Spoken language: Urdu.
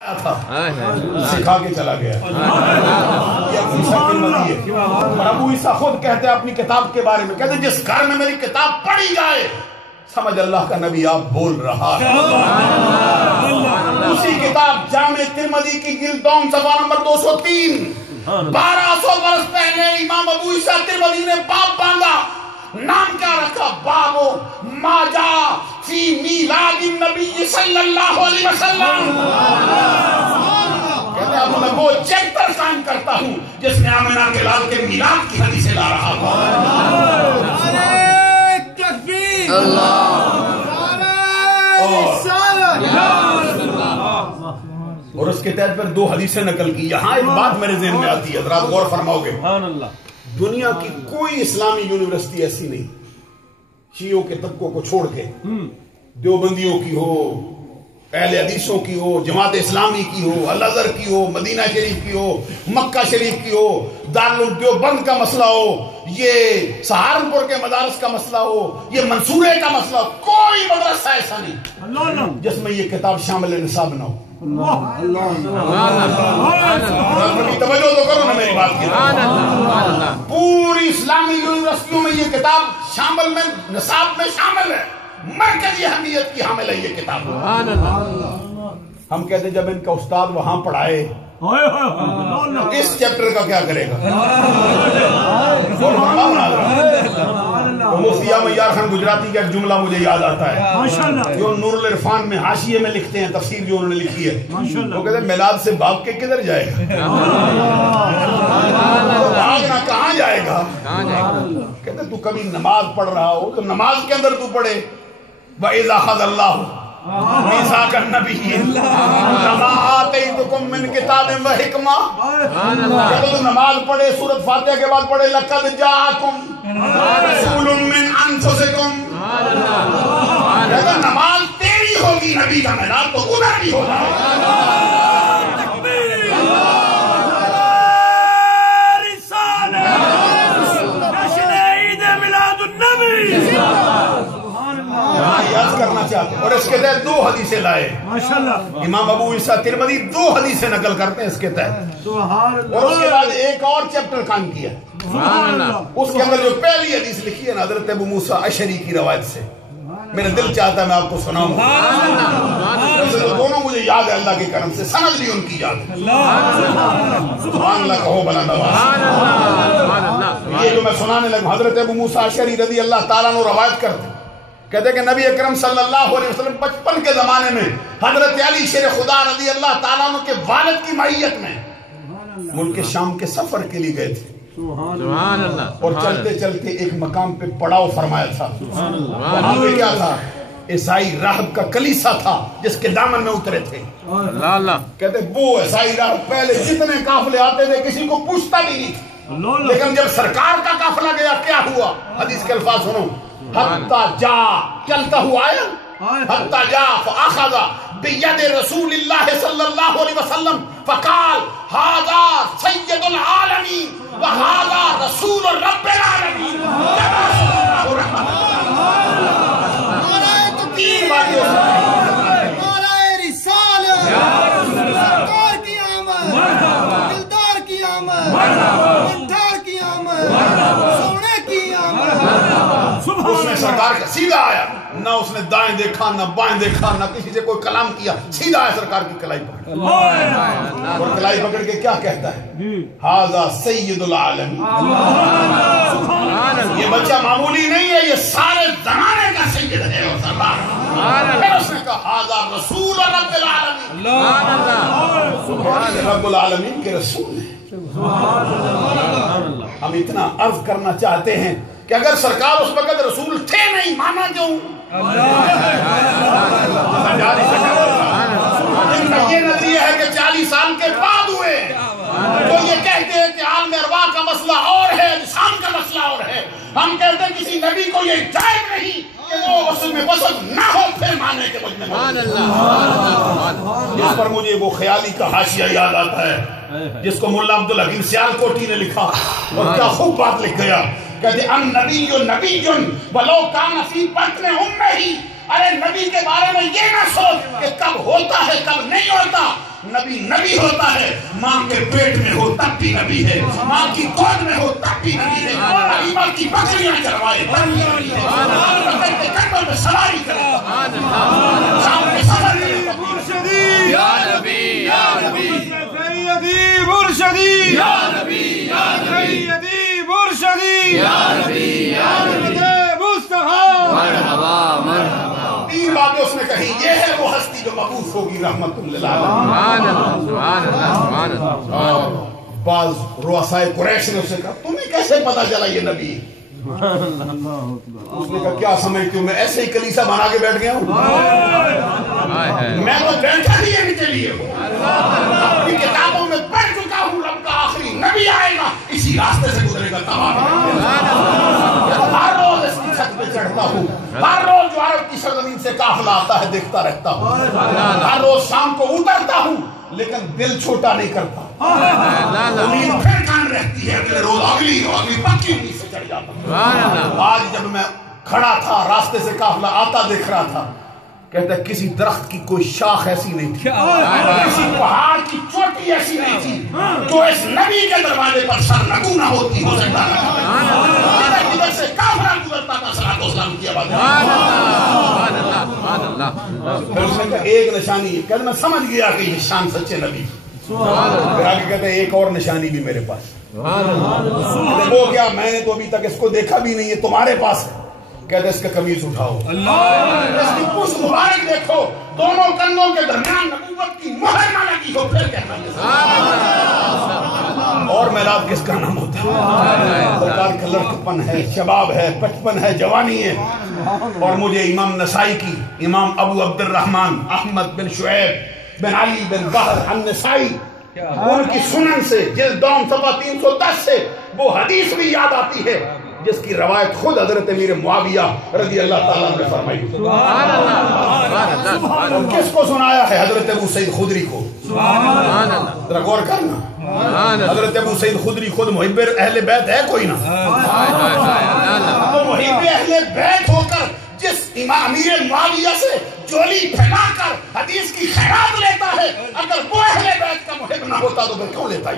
تھا سکھا کے چلا گیا اور ابو عیسیٰ خود کہتے ہیں اپنی کتاب کے بارے میں، کہتے ہیں جس گھر میں میری کتاب پڑھی جائے سمجھ اللہ کا نبی آپ بول رہا ہے۔ اسی کتاب جامع ترمذی کی جلد صفحہ نمبر 203، 1200 برس پہلے امام ابو عیسیٰ ترمذی نے باب باندھا، نام کیا رکھا؟ بابو ما جاء فی میلاد النبی صلی اللہ علیہ وسلم۔ کہتے ہیں اب میں وہ چیپٹر قائم کرتا ہوں جس میں آمنہ کے لال کے میلاد کی حدیثیں لا رہا ہوں۔ تکبیر اور اس کے تحت پر 2 حدیثیں نقل کی۔ یہاں ایک بات میرے ذہن میں آتی ہے، حضرات غور فرماؤ گے، دنیا کی کوئی اسلامی یونیورسٹی ایسی نہیں شیعوں کے طبقوں کو چھوڑ کے، دیوبندیوں کی ہو، اہل حدیثوں کی ہو، جماعت اسلامی کی ہو، الازہر کی ہو، مدینہ شریف کی ہو، مکہ شریف کی ہو، دارالعلوم دیوبند کا مسئلہ ہو، یہ سہارنپور کے مدارس کا مسئلہ ہو، یہ منصورے کا مسئلہ ہو، کوئی مدرسہ ایسا نہیں جس میں یہ کتاب شامل نصاب نہ ہو۔ توجہ تو کرو نا میری بات کی، پوری اسلامی یونیورسٹیوں میں یہ کتاب شامل میں نصاب میں شامل ہے، مرکزی اہمیت کی حامل ہے یہ کتاب۔ ہم کہتے ہیں جب ان کا استاد وہاں پڑھائے اس چیپٹر کا کیا کرے گا؟ مفتی معیار خان گجراتی کا ایک جملہ مجھے یاد آتا ہے جو نور العرفان میں حاشیے میں لکھتے ہیں، تفسیر جو انہوں نے لکھی ہے، وہ کہتے ہیں میلاد سے بھاگ کے کدھر جائے گا؟ بھاگنا کہاں جائے گا؟ کہتے ہیں تو کبھی نماز پڑھ رہا ہو تو نماز کے اندر تو پڑھے، وَإِذَا أَخَذَ اللَّهُ مِيثَاقَ النَّبِيِّينَ لَمَا آتَيْتُكُم مِّن كِتَابٍ وَحِكْمَةٍ، جب تو نماز پڑھے سورۃ فاتحہ کے بعد پڑھے لَقَدْ جَاءَكُمْ رَسُولٌ مِّنْ أَنفُسِكُمْ، اگر نماز تیری ہوگی نبی کا میلاد تو ادھر بھی ہوگا۔ کرنا چاہتے ہیں اور اس کے تحت 2 حدیثیں لائے۔ امام ابو عیسیٰ ترمذی 2 حدیثیں نقل کرتے ہیں اس کے تحت، اور اس کے بعد ایک اور چیپٹر قائم کیا۔ اس کے اندر جو پہلی حدیث لکھی ہے حضرت ابو موسیٰ اشعری کی روایت سے، میرا دل چاہتا ہے میں آپ کو سناؤں، دونوں مجھے یاد ہے اللہ کے کرم سے، سند بھی ان کی یاد ہے۔ سبحان اللہ کہو بلند آواز۔ یہ جو میں سنانے لگا حضرت ابو موسیٰ اشعری رضی اللہ تعالیٰ عنہ روایت کرتے ہیں، کہتے ہیں کہ نبی اکرم صلی اللہ علیہ وسلم بچپن کے زمانے میں حضرت علی شیر خدا رضی اللہ تعالیٰ عنہ کے والد کی معیت میں ملک شام کے سفر کے لیے گئے تھے، اور چلتے چلتے ایک مقام پہ پڑاؤ فرمایا تھا۔ وہاں پہ کیا تھا؟ عیسائی راہب کا کلیسا تھا جس کے دامن میں اترے تھے۔ کہتے ہیں وہ عیسائی راہب پہلے جتنے قافلے آتے تھے کسی کو پوچھتا بھی نہیں تھا، لیکن جب سرکار کا قافلہ گیا کیا ہوا؟ حدیث کے الفاظ سنو، حتی جا، چلتا ہوا آیا، حتی جا فاخذ بید رسول اللہ صلی اللہ علیہ وسلم فقال ھذا سید العالمین وھذا رسول رب العالمین۔ تین باتیں نعرہ رسالت، سرکار کی آمد، دلدار کی آمد، دلدار کی آمد، سونے کی آمد۔ اس نے سرکار کا سیدھا آیا، نہ اس نے دائیں دیکھا نہ بائیں دیکھا، نہ کسی سے کوئی کلام کیا، سیدھا آیا سرکار کی کلائی پکڑ، اور کلائی پکڑ کے کیا کہتا ہے؟ ھذا سید العالمین، یہ بچہ معمولی نہیں ہے، یہ سارے زمانے کا سید ہے اور سردار۔ پھر اس نے کہا ھذا رسول رب العالمین، رب العالمین کے رسول ہیں۔ ہم اتنا عرض کرنا چاہتے ہیں کہ اگر سرکار اس وقت رسول تھے نہیں، مانا کیوں؟ ان کا یہ نظریہ ہے کہ 40 سال کے بعد ہوئے، تو یہ کہتے ہیں کہ عالم ارواح کا مسئلہ اور ہے، انسان کا مسئلہ اور ہے۔ ہم کہتے ہیں کسی نبی کو یہ جائز نہیں کہ وہ اس میں پسند نہ ہو پھر مانے کے مجھ میں۔ جس پر مجھے وہ خیالی کا حاشیہ یاد آتا ہے جس کو ملا عبدالحکیم سیالکوٹی نے لکھا، اور کیا خوب بات لکھ گیا، کہتے ہیں النبی نبی ولو کان فی بطن امہ، ارے نبی کے بارے میں یہ نہ سوچ کہ کب ہوتا ہے کب نہیں ہوتا، نبی نبی ہوتا ہے، ماں کے پیٹ میں ہو تب بھی نبی ہے، ماں کی گود میں ہو تب بھی نبی ہے، حلیمہ کی بکریاں چروائے تب بھی نبی ہے، بکر کے کندھوں میں سواری کرے شام میں سفر کرے تب بھی نبی ہے۔ یا نبی یا نبی سیدی مرشدی یا نبی یا نبی سیدی مرشدی یا نبی یا نبی مصطفیٰ مرحبا مرحبا تین باتیں اس نے کہی، یہ ہے وہ ہستی جو مبعوث ہوگی رحمت للعالمین۔ سبحان اللہ سبحان اللہ سبحان اللہ اور بعض رؤسائے قریش نے اسے کہا تمہیں کیسے پتا چلا یہ نبی ہے؟ اس نے کہا کیا سمجھتے ہو میں ایسے ہی کلیسا بنا کے بیٹھ گیا ہوں؟ میں تو بیٹھا ہی ان کے لیے ہوں، اپنی کتابوں میں پڑھ چکا ہوں رب کا آخری نبی آئے گا اسی راستے سے گزرے گا ہر روز اس کی چھت پہ چڑھتا ہوں، ہر روز جو عرب کی سرزمین سے قافلہ آتا ہے دیکھتا رہتا ہوں، ہر روز شام کو اترتا ہوں لیکن دل چھوٹا نہیں کرتا، امید پھر کان رہتی ہے اگلے روز اگلی پکی امید سے چڑھ جاتا ہوں۔ آج جب میں کھڑا تھا راستے سے قافلہ آتا دیکھ رہا تھا، کہتا ہے کسی درخت کی کوئی شاخ ایسی نہیں تھی، کسی پہاڑ کی چوٹی ایسی نہیں تھی جو اس نبی کے دروازے پر سرنگوں نہ ہوتی ہو سکتا ہے، جدھر سے کافرہ گزرتا تھا صلاۃ و سلام کی آواز۔ پھر اس نے کہا ایک نشانی ہے، کہتا میں سمجھ گیا کہ یہ شان سچے نبی، پھر آگے کہتے ہیں ایک اور نشانی بھی میرے پاس، وہ کیا میں نے تو ابھی تک اس کو دیکھا بھی نہیں ہے تمہارے پاس ہے، کہتے ہیں اس کا قمیص اٹھاؤ، اس کی پشت مبارک دیکھو، دونوں کندھوں کے درمیان نبوت کی مہر نہ لگی ہو، پھر کہنا اور میلاد کس کا نام ہوتا ہے؟ سرکار کا لڑکپن ہے، شباب ہے، بچپن ہے، جوانی ہے، اور مجھے امام نسائی کی امام ابو عبد الرحمن احمد بن شعیب بن علی بن بحر النسائی ان کی سنن سے جلد دوم صفحہ 310 سے وہ حدیث بھی یاد آتی ہے جس کی روایت خود حضرت امیر معاویہ رضی اللہ تعالیٰ نے فرمائی۔ اور کس کو سنایا ہے؟ حضرت ابو سعید خدری کو۔ ذرا غور کرنا، حضرت ابو سعید خدری خود محب اہل بیت ہے کوئی نہ، تو محب اہل بیت ہو کر جس امام امیر معاویہ سے جولی پھیلا کر حدیث کی خیرات لیتا ہے، اگر وہ اہل بیت کا محب نہ ہوتا تو پھر کیوں لیتا ہے؟